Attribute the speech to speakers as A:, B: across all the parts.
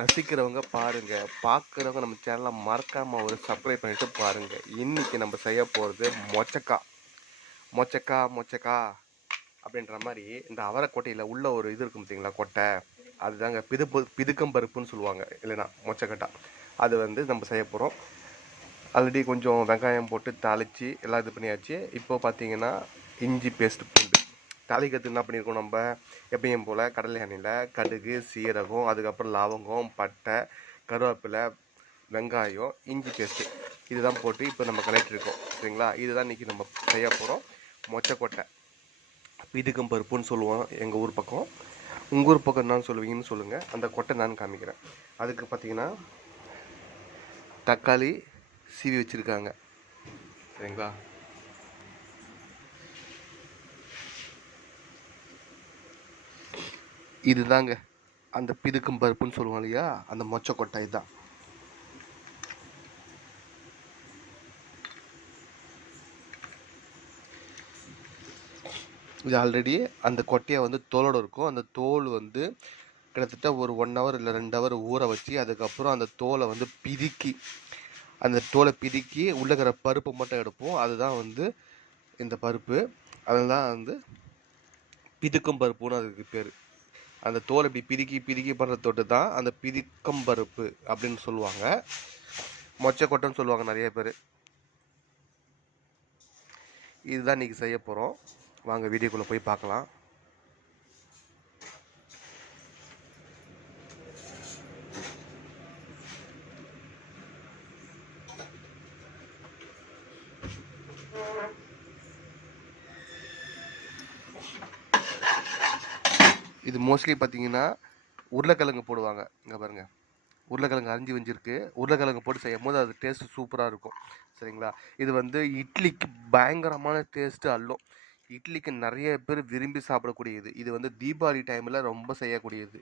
A: ரசிக்கிறவங்க பாருங்க. பார்க்குறவங்க நம்ம சேனலை மறக்காமல் ஒரு சப்ஸ்கிரைப் பண்ணிட்டு பாருங்க. இன்னைக்கு நம்ம செய்ய போகிறது மொச்சக்கா. மொச்சக்கா மொச்சக்கா அப்படின்ற மாதிரி இந்த அவரைக்கொட்டையில் உள்ள ஒரு இது இருக்கும் பார்த்தீங்களா கொட்டை? அதுதாங்க பிதுப்பு பிதுக்கம்பருப்புன்னு சொல்லுவாங்க. இல்லைனா மொச்சக்கட்டா. அது வந்து நம்ம செய்ய போகிறோம் ஆல்ரெடி கொஞ்சம் வெங்காயம் போட்டு தாளித்து எல்லாம் இது பண்ணியாச்சு. இப்போ பார்த்தீங்கன்னா இஞ்சி பேஸ்ட் தாளிக்கிறதுக்கு என்ன பண்ணியிருக்கோம் நம்ம? எப்பயும் போல் கடலை எண்ணெயில் கடுகு சீரகம் அதுக்கப்புறம் லவங்கம் பட்டை கருவேப்பிலை வெங்காயம் இஞ்சி பேஸ்ட்டு இதுதான் போட்டு இப்போ நம்ம கலெக்டிருக்கோம் சரிங்களா? இதுதான் இன்றைக்கி நம்ம செய்ய போகிறோம் மொச்சக்கொட்டை. வீட்டுக்கும் பருப்புன்னு சொல்லுவோம் எங்கள் ஊர் பக்கம். உங்கள் ஊர் பக்கம் என்னன்னு சொல்லுவீங்கன்னு சொல்லுங்கள் அந்த கொட்டை நான் காமிக்கிறேன். அதுக்கு பார்த்தீங்கன்னா தக்காளி சீவி வச்சுருக்காங்க. சரிங்களா? இதுதாங்க. அந்த பிதுக்கும் பருப்புன்னு சொல்லுவோம் இல்லையா? அந்த மொச்சக்கொட்டை இதுதான். இது ஆல்ரெடி அந்த கொட்டையை வந்து தோலோடு இருக்கும். அந்த தோல் வந்து கிட்டத்தட்ட ஒரு ஒன் ஹவர் இல்லை ரெண்டு ஹவர் ஊற வச்சு அதுக்கப்புறம் அந்த தோலை வந்து பிதுக்கி அந்த தோலை பிதுக்கி உள்ளக்கிற இருக்கிற பருப்பு மட்டும் எடுப்போம். அதுதான் வந்து இந்த பருப்பு. அதுதான் வந்து பிதுக்கும் பருப்புன்னு அதுக்கு பேர். அந்த தோல் இப்படி பிதுக்கி பிதுக்கி பண்ணுற தொட்டு தான் அந்த பிதுக்கம் பருப்பு அப்படின்னு சொல்லுவாங்க. மொச்சக்கொட்டைன்னு சொல்லுவாங்க நிறைய பேர். இதுதான் இன்றைக்கி செய்ய போகிறோம் வாங்க வீடியோக்குள்ளே போய் பார்க்கலாம். இது மோஸ்ட்லி பார்த்தீங்கன்னா உருளைக்கிழங்கு போடுவாங்க. இங்கே பாருங்கள் உருளைக்கிழங்கு அரிஞ்சு வஞ்சிருக்கு உருளைக்கிழங்கு போட்டு செய்யும் போது அது டேஸ்ட் சூப்பராக இருக்கும். சரிங்களா? இது வந்து இட்லிக்கு பயங்கரமான டேஸ்ட்டு அல்லும். இட்லிக்கு நிறைய பேர் விரும்பி சாப்பிடக்கூடியது. இது வந்து தீபாவளி டைமில் ரொம்ப செய்யக்கூடியது.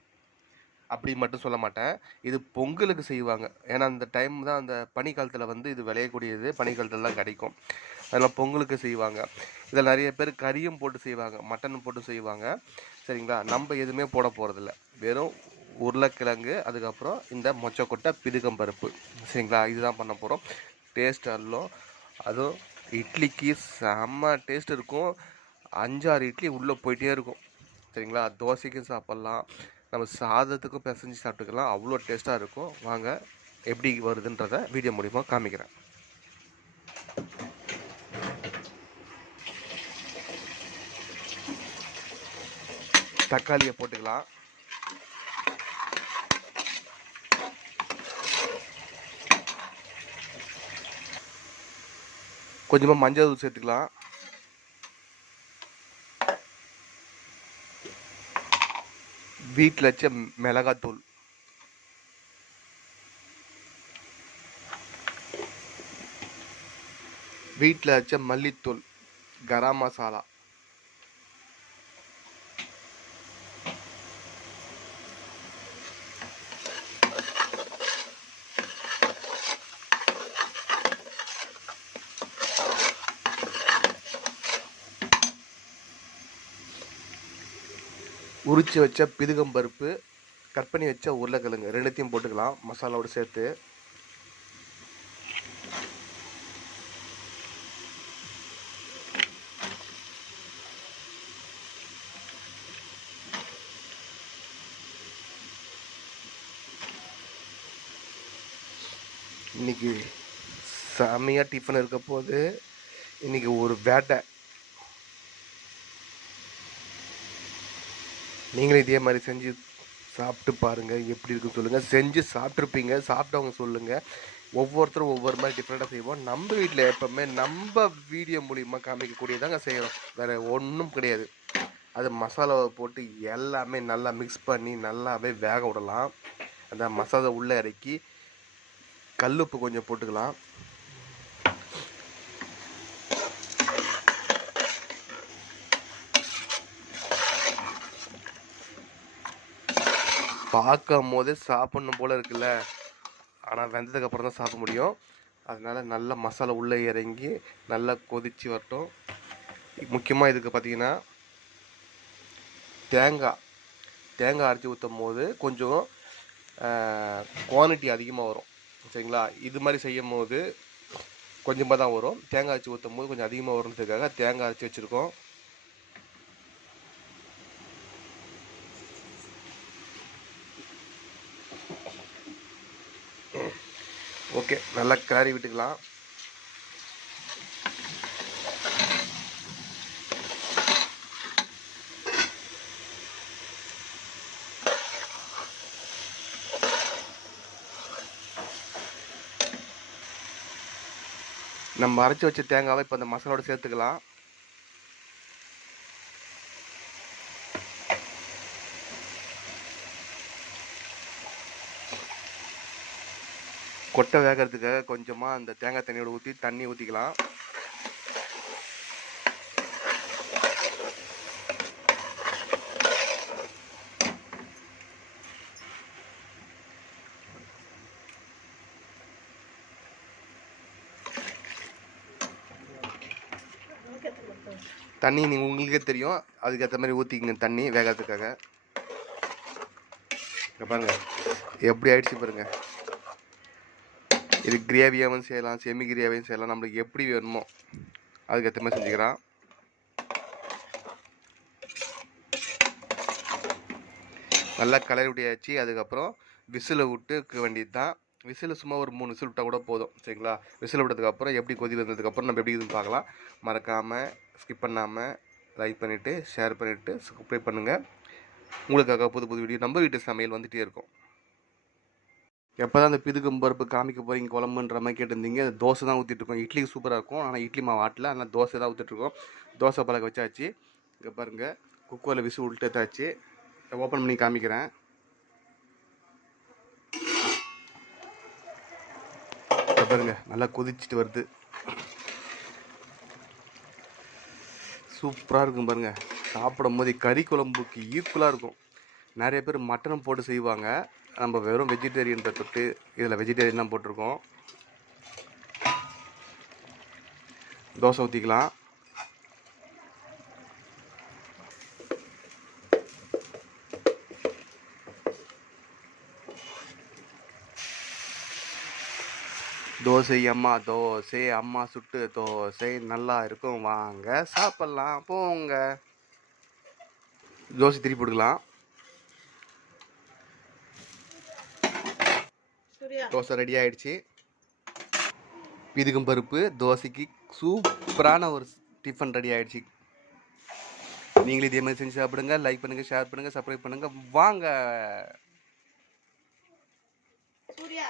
A: அப்படி மட்டும் சொல்ல மாட்டேன். இது பொங்கலுக்கு செய்வாங்க. ஏன்னா அந்த டைம் தான் அந்த பனிக்காலத்தில் வந்து இது விளையக்கூடியது. பனிக்காலத்தில் தான் கிடைக்கும். அதெல்லாம் பொங்கலுக்கு செய்வாங்க. இதில் நிறைய பேர் கறியும் போட்டு செய்வாங்க. மட்டன் போட்டு செய்வாங்க. சரிங்களா? நம்ம எதுவுமே போட போகிறதில்ல வெறும் உருளைக்கிழங்கு அதுக்கப்புறம் இந்த மொச்சக்கொட்டை பிதுக்கம் பருப்பு. சரிங்களா? இதுதான் பண்ண போகிறோம் டேஸ்ட் அல்லோ அதுவும் இட்லிக்கு செம்ம டேஸ்ட் இருக்கும். அஞ்சாறு இட்லி உள்ளே போயிட்டே இருக்கும். சரிங்களா? தோசைக்கும் சாப்பிட்லாம். நம்ம சாதத்துக்கும் பிசைஞ்சு சாப்பிட்டுக்கலாம். அவ்வளோ டேஸ்ட்டாக இருக்கும். வாங்க எப்படி வருதுன்றத வீடியோ மூலிமா காமிக்கிறேன். தக்காளியை போட்டுக்கலாம். கொஞ்சமாக மஞ்சள் தூள் சேர்த்துக்கலாம். வீட்டில் வச்ச மிளகாத்தூள். வீட்டில் வச்ச மல்லித்தூள் கரம் மசாலா. உரித்து வச்ச பிதுகம் பருப்பு கட் பண்ணி வச்ச உருளைக்கிழங்கு ரெண்டுத்தையும் போட்டுக்கலாம். மசாலாவோடு சேர்த்து. இன்னைக்கு செம்மையாக டிஃபன் இருக்க போது இன்னைக்கு ஒரு வேட்டை. நீங்களும் இதே மாதிரி செஞ்சு சாப்பிட்டு பாருங்கள் எப்படி இருக்குன்னு சொல்லுங்கள் செஞ்சு சாப்பிட்ருப்பீங்க சாப்பிட்டவங்க சொல்லுங்கள் ஒவ்வொருத்தரும் ஒவ்வொரு மாதிரி டிஃப்ரெண்ட்டாக செய்வோம். நம்ம வீட்டில் எப்போவுமே நம்ம வீடியோ மூலியமாக காமிக்கக்கூடியதாங்க செய்கிறோம் வேறு ஒன்றும் கிடையாது. அது மசாலாவை போட்டு எல்லாமே நல்லா மிக்ஸ் பண்ணி நல்லாவே வேக விடலாம். அந்த மசாலா உள்ளே இறக்கி கல்லுப்பு கொஞ்சம் போட்டுக்கலாம். பார்க்கும் போதே சாப்பிட்ணும் போல் இருக்குல்ல. ஆனால் வெந்ததுக்கு அப்புறம் தான் சாப்பிட முடியும். அதனால் நல்லா மசாலா உள்ளே இறங்கி நல்லா கொதிச்சு வரட்டும். முக்கியமாக இதுக்கு பார்த்தீங்கன்னா தேங்காய். தேங்காய் அரைச்சி ஊற்றும் போது கொஞ்சம் குவான்டிட்டி அதிகமாக வரும். சரிங்களா? இது மாதிரி செய்யும் போது கொஞ்சமாக தான் வரும். தேங்காய் அரைச்சி ஊற்றும் போது கொஞ்சம் அதிகமாக வரும்ன்றதுக்காக தேங்காய் அரைச்சி வச்சுருக்கோம். நல்லா கிளறி விட்டுக்கலாம். நம்ம அரைச்சி வச்ச தேங்காவை இப்போ அந்த மசாலோடு சேர்த்துக்கலாம். கொட்டை வேகிறதுக்காக கொஞ்சமாக அந்த தேங்காய் தண்ணியோட ஊற்றி தண்ணி ஊற்றிக்கலாம் தண்ணி நீங்கள் உங்களுக்கே தெரியும். அதுக்கேற்ற மாதிரி ஊற்றிக்கங்க தண்ணி வேகிறதுக்காக. இங்க பாருங்க. எப்படி ஆயிடுச்சு பாருங்கள் இது கிரேவியாகவும் செய்யலாம் செமி கிரேவியும் செய்யலாம். நம்மளுக்கு எப்படி வேணுமோ அதுக்கேற்ற மாதிரி செஞ்சுக்கலாம். நல்லா கலரி விட்டியாச்சு அதுக்கப்புறம் விசிலை விட்டு வேண்டியது தான் விசில் சும்மா ஒரு மூணு விசில் விட்டால் கூட போதும் சரிங்களா? விசில் விட்டதுக்கப்புறம் எப்படி கொதி வந்ததுக்கப்புறம் நம்ம எப்படி இதுன்னு பார்க்கலாம். மறக்காமல் ஸ்கிப் பண்ணாமல் லைக் பண்ணிவிட்டு ஷேர் பண்ணிவிட்டு சப்ஸ்கிரைப் பண்ணுங்கள் உங்களுக்காக புது புது வீடியோ நம்ம வீட்டு சமையல் வந்துகிட்டே இருக்கும். எப்போ தான் அந்த பிதுக்கும் பருப்பு காமிக்க போகிறீங்க குழம்புன்ற மாதிரி கேட்டிருந்தீங்க அந்த தோசை தான் ஊற்றிட்டு இருக்கோம். சூப்பராக இருக்கும். ஆனால் இட்லி மாவு ஆட்டில். ஆனால் தோசை தான் ஊற்றிட்டுருக்கோம் தோசை பழக்க வச்சாச்சு. இங்கே பாருங்கள் குக்கரில் விசு விட்டுட்டாச்சு ஓப்பன் பண்ணி காமிக்கிறேன். பாருங்க நல்லா கொதிச்சுட்டு வருது. சூப்பராக இருக்கும் பாருங்கள் சாப்பிடும் போது கறி குழம்புக்கு ஈக்குவலாக இருக்கும். நிறைய பேர் மட்டனும் போட்டு செய்வாங்க. நம்ம வெறும் வெஜிடேரியன் தொட்டு இதில் வெஜிடேரியன் தான் போட்டிருக்கோம். தோசை ஊற்றிக்கலாம் தோசை அம்மா தோசை அம்மா சுட்டு தோசை நல்லா இருக்கும். வாங்க சாப்பிட்லாம் போங்க. தோசை திருப்பி
B: கொடுக்கலாம்.
A: தோசை ரெடி ஆகிடுச்சி பிதுக்கும் பருப்பு தோசைக்கு சூப்பரான ஒரு டிஃபன் ரெடி ஆகிடுச்சி நீங்களும் இதே மாதிரி செஞ்சு சாப்பிடுங்க லைக் பண்ணுங்கள் ஷேர் பண்ணுங்க சப்ஸ்கிரைப் பண்ணுங்கள் வாங்க.
B: சூர்யா.